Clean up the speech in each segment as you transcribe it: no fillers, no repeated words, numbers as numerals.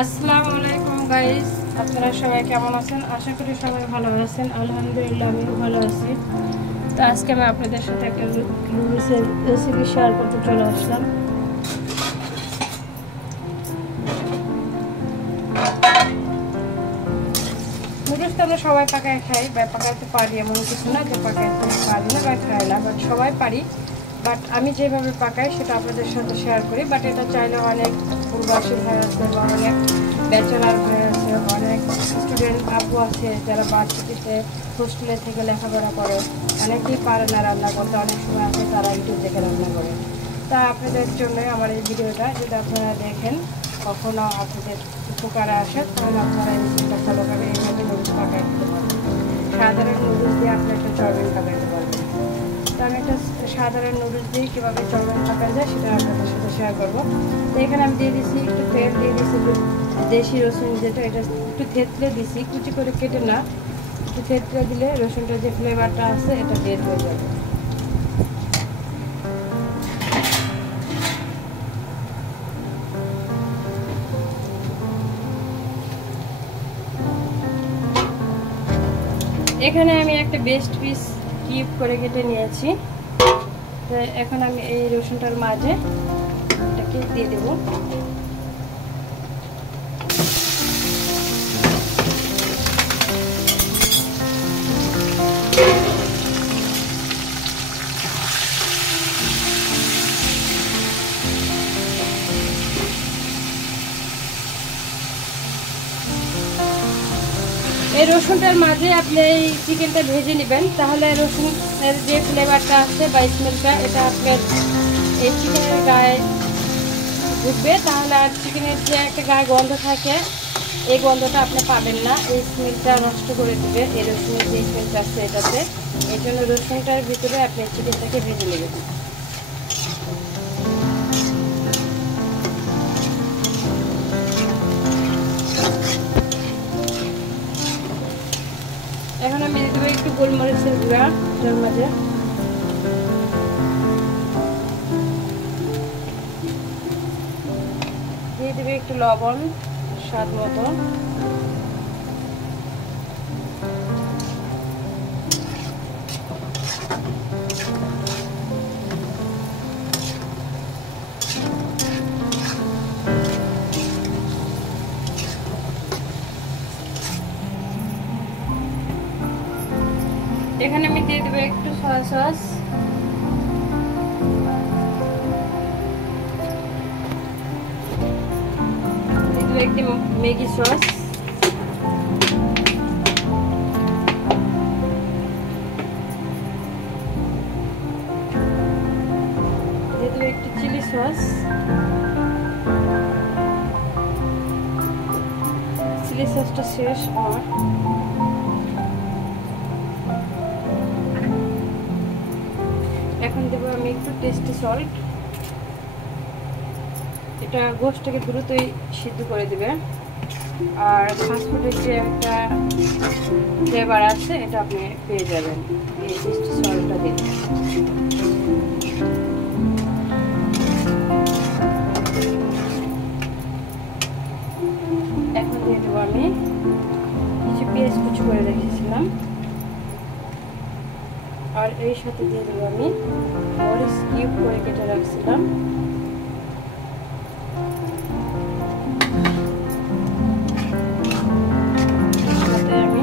আসসালামু আলাইকুম গাইস, আপনারা সবাই কেমন আছেন? আশা করি সবাই ভালো আছেন। আলহামদুলিল্লাহ আমিও ভালো আছি। তো আজকে আমি আপনাদের সাথে একটা নুডলসের রেসিপি শেয়ার করতে চলে আসলাম। নুডলস তো আমরা সবাই পাকায় খাই বা পাকাতে পারি, এমন কিছু না যে পাকাতে পারি না বা খাই না, বাট সবাই পারি। বাট আমি যেভাবে পাকাই সেটা আপনাদের সাথে শেয়ার করি। বাট এটা চাইলে অনেক প্রবাসী ভাই আছে বা অনেক ব্যাচেলার ভাই আছে, অনেক স্টুডেন্ট আপু আছে যারা ভার্সিটিতে হোস্টেলে থেকে লেখাপড়া করে, অনেকেই পারে না রান্না করতে, অনেক সময় আছে তারা ইউটিউব দেখে রান্না করে। তা আপনাদের জন্য আমার এই ভিডিওটা যদি আপনারা দেখেন, কখনো আপনাদের উপকারে আসে, তাহলে আপনারা এই রেসিপিটা ফলো করে এইভাবে নুডলস পাকাই দিতে পারবেন। সাধারণ নুডলস দিয়ে আপনি একটা চাউমিন পাকাইতে পারবেন। তো আমি একটা সাধারণ নুডলস দিয়ে কীভাবে চাউমিন পাকা যায় সেটা আপনাদের সাথে শেয়ার করবো। তো এখানে আমি দিয়ে দিচ্ছি একটু তেল, দিয়ে দিচ্ছি দেশি রসুন, যেটা এটা একটু থেতলে দিছি, কুচি করে কেটে না, একটু থেতলে দিলে রসুনটার যে ফ্লেভারটা আছে এটা বের হয়ে যাবে। এখানে আমি একটা বেস্ট পিস কিউব করে কেটে নিয়েছি। তো এখন আমি এই রসুনটার মাঝে এটাকে দিয়ে দেব। এই রসুনটার মাঝে আপনি এই চিকেনটা ভেজে নেবেন, তাহলে রসুনের যে ফ্লেভারটা আছে বা স্মেলটা এটা আপনার এই চিকেনের গায়ে ঢুকবে, তাহলে আর চিকেনের যে একটা গায়ে গন্ধ থাকে এই গন্ধটা আপনি পাবেন না, এই স্মেলটা নষ্ট করে দেবে এই রসুনের যে স্মেলটা আছে এটাতে। এই জন্য রসুনটার ভিতরে আপনি চিকেনটাকে ভেজে নেবেন। এখন আমি দিয়ে দেবো একটু গোলমরিচের গুঁড়া এটার মাঝে, দিয়ে দেবে একটু লবণ স্বাদ মতো, এখানে আমি দিয়ে দেবো একটু সয়া সস, দিয়ে দেবো একটু ম্যাগি সস, দিয়ে দেবো একটু চিলি সস। চিলি সসটা শেষ আমার। এখন দেবো আমি একটু টেস্টি সল্ট, এটা গোশটাকে দ্রুতই সিদ্ধ করে দেবে, আর ফাস্টফুডের যে একটা ফ্লেভার আছে এটা আপনি পেয়ে যাবেন এই টেস্টি সল্টটা দিয়ে। এখন দিয়ে দেবো আমি কিছু পেঁয়াজ কুচি করে রেখেছিলাম, আর এই সাথে দিয়ে দেবো আমি মরিচ কিউব করে কেটে রাখছিলাম। সাথে আমি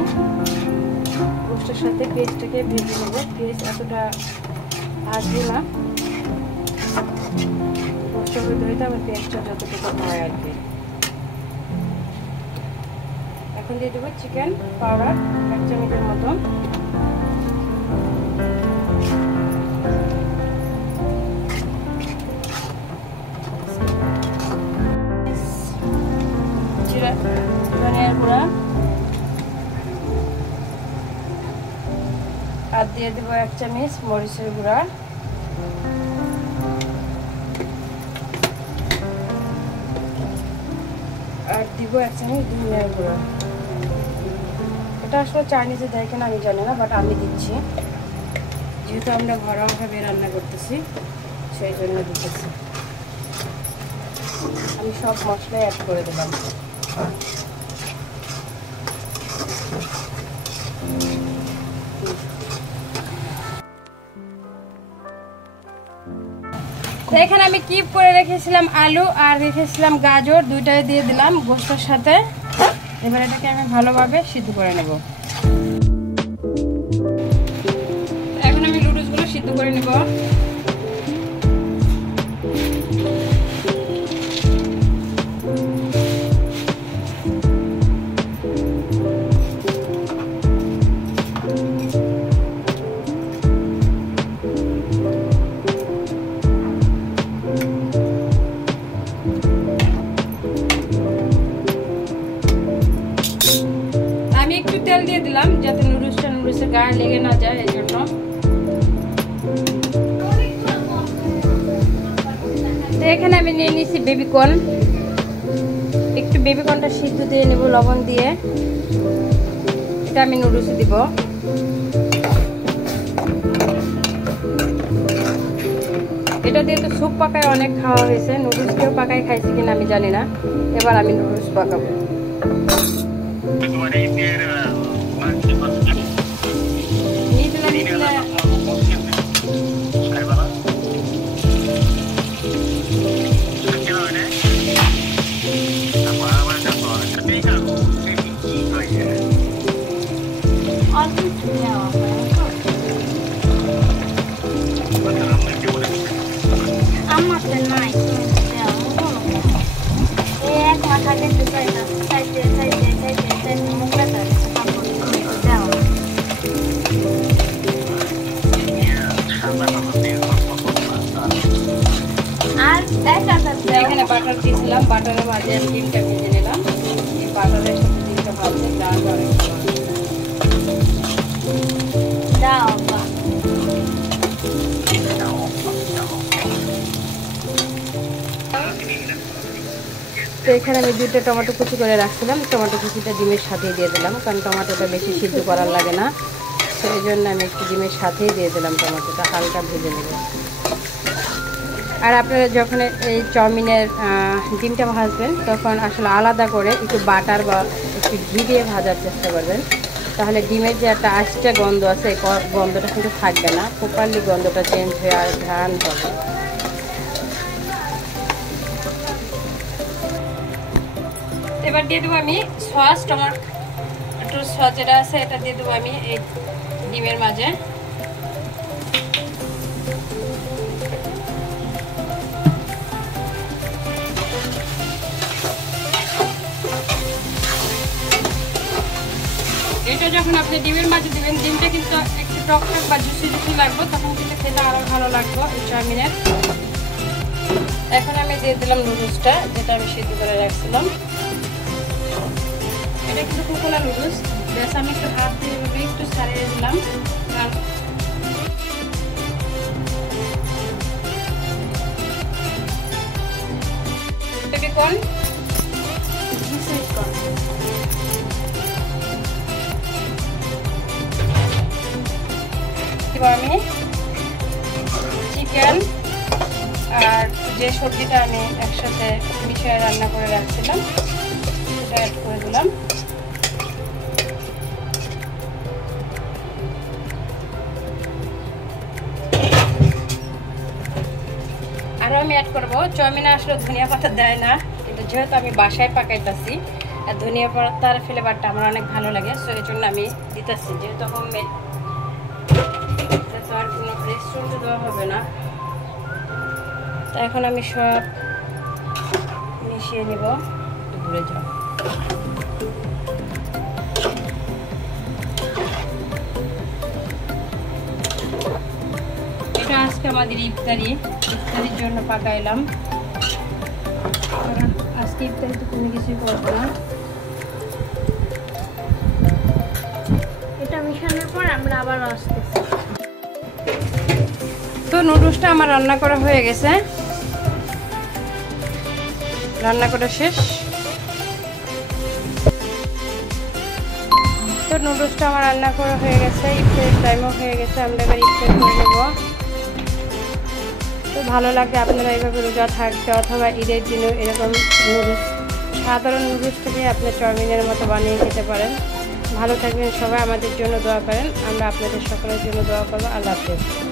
গোশটের সাথে পেঁয়াজটাকে ভেজে নেব। পেঁয়াজ এতটা ভাজবো না, গোশটের মধ্যে হইতে আমার পেঁয়াজটা যতটুকু হয় আর কি। এখন দিয়ে দেবো চিকেন পাউডার 1 চামচের মতন, ধনিয়ার গুঁড়া, আর দিয়ে দেবো 1 চামচ মরিচের গুঁড়া, আর দিব 1 চামচ ধনিয়ার গুঁড়া। এটা আসলে চাইনিজে দেয় কিনা আমি জানি না, বাট আমি দিচ্ছি যেহেতু আমরা ঘরোয়াভাবে রান্না করতেছি সেই জন্য দিতেছি। আমি সব মশলা অ্যাড করে দিলাম। এখানে আমি কিপ করে রেখেছিলাম আলু আর রেখেছিলাম গাজর, দুইটাই দিয়ে দিলাম গোশতের সাথে। এবার এটাকে আমি ভালোভাবে সিদ্ধ করে নেব। এখন আমি নুডলসগুলো সিদ্ধ করে নেব। তেল দিয়ে দিলাম যাতে নুডলসের গায়ে লেগে না যায়, এই জন্য। এখানে আমি নিয়ে নিয়েছি বেবিকর্ন। একটু বেবিকর্নটা সিদ্ধ দিয়ে নেব লবণ দিয়ে। এটা আমি নুডলসে দিব। এটা দিয়ে তো স্যুপ পাকায় অনেক খাওয়া হয়েছে, নুডলস কেউ পাকায় খাইছে কিনা আমি জানি না। এবার আমি নুডলস পাকাবো। এখানে বাটার দিয়েছিলাম, বাটারের মাঝে আমি ডিমটা ভেজে নিলাম। এই বাটারের সাথে ডিমটা ভাজতে ডাল অনেক তো এখানে আমি 2টা টমেটো কুচি করে রাখছিলাম। টমেটো কুচিটা ডিমের সাথেই দিয়ে দিলাম, কারণ টমেটোটা বেশি সিদ্ধ করার লাগে না, সেই জন্য আমি একটু ডিমের সাথেই দিয়ে দিলাম। টমেটোটা হালকা ভেজে নেব। আর আপনারা যখন এই চাউমিনের ডিমটা ভাজবেন তখন আসলে আলাদা করে একটু বাটার বা একটু ঘি দিয়ে ভাজার চেষ্টা করবেন, তাহলে ডিমের যে একটা আস্তে গন্ধ আছে এই গন্ধটা কিন্তু থাকবে না, প্রপারলি গন্ধটা চেঞ্জ হয়ে আর ঘ্রাণ হবে। এবার দিয়ে দেবো আমি সস, টমেটো সস যেটা আছে এটা দিয়ে দেবো আমি এই ডিমের মাঝে। এটা যখন আপনি ডিমের মাঝে দিবেন, ডিমটা কিন্তু একটু টক টক বা জুসি জুসি লাগবে, তখন কিন্তু খেতে আরো ভালো লাগবে এই চাউমিনের। এখন আমি দিয়ে দিলাম নুডলসটা, যেটা আমি সিদ্ধ করে রাখছিলাম। এটা কিন্তু কোকোলা নুডলস, বেশ আমি একটু হাত দিয়ে একটু ছাড়িয়ে দিলাম। বেবিকর্ন আমি চিকেন আর যে সবজিটা আমি একসাথে মিশিয়ে রান্না করে রাখছিলাম সেটা অ্যাড করে দিলাম। আরও আমি অ্যাড করবো, চাউমিনে আসলে ধনিয়া পাতা দেয় না, কিন্তু যেহেতু আমি বাসায় পাকাইতেছি আর ধনিয়া পাতার ফ্লেভারটা আমার অনেক ভালো লাগে, সো এই জন্য আমি দিতেছি। যেহেতু হোমমেড তো আর কোনো রেস্টুরেন্টে দেওয়া হবে না। তো এখন আমি সব মিশিয়ে নেব। ঘুরে যাও। এটা আজকে আমাদের ইফতারির জন্য পাকাইলাম, কারণ আজকে ইফতারি তো কোনো কিছুই করবো না। এটা মিশানোর পর আমরা আবার আসতেছি। তো নুডলসটা আমার রান্না করা হয়ে গেছে, রান্না করা শেষ। তো নুডলসটা আমার রান্না করা হয়ে গেছে, ইফতারের টাইমও হয়ে গেছে, আমরা এবার ইফতার করে নেব। তো ভালো লাগবে আপনারা এইভাবে রোজা থাকতে অথবা ঈদের দিনেও এরকম নুডলস সাধারণ নুডলসটাকে আপনি চাউমিনের মতো বানিয়ে খেতে পারেন। ভালো থাকবেন সবাই, আমাদের জন্য দোয়া করেন, আমরা আপনাদের সকলের জন্য দোয়া করবো। আল্লাহ হাফেজ।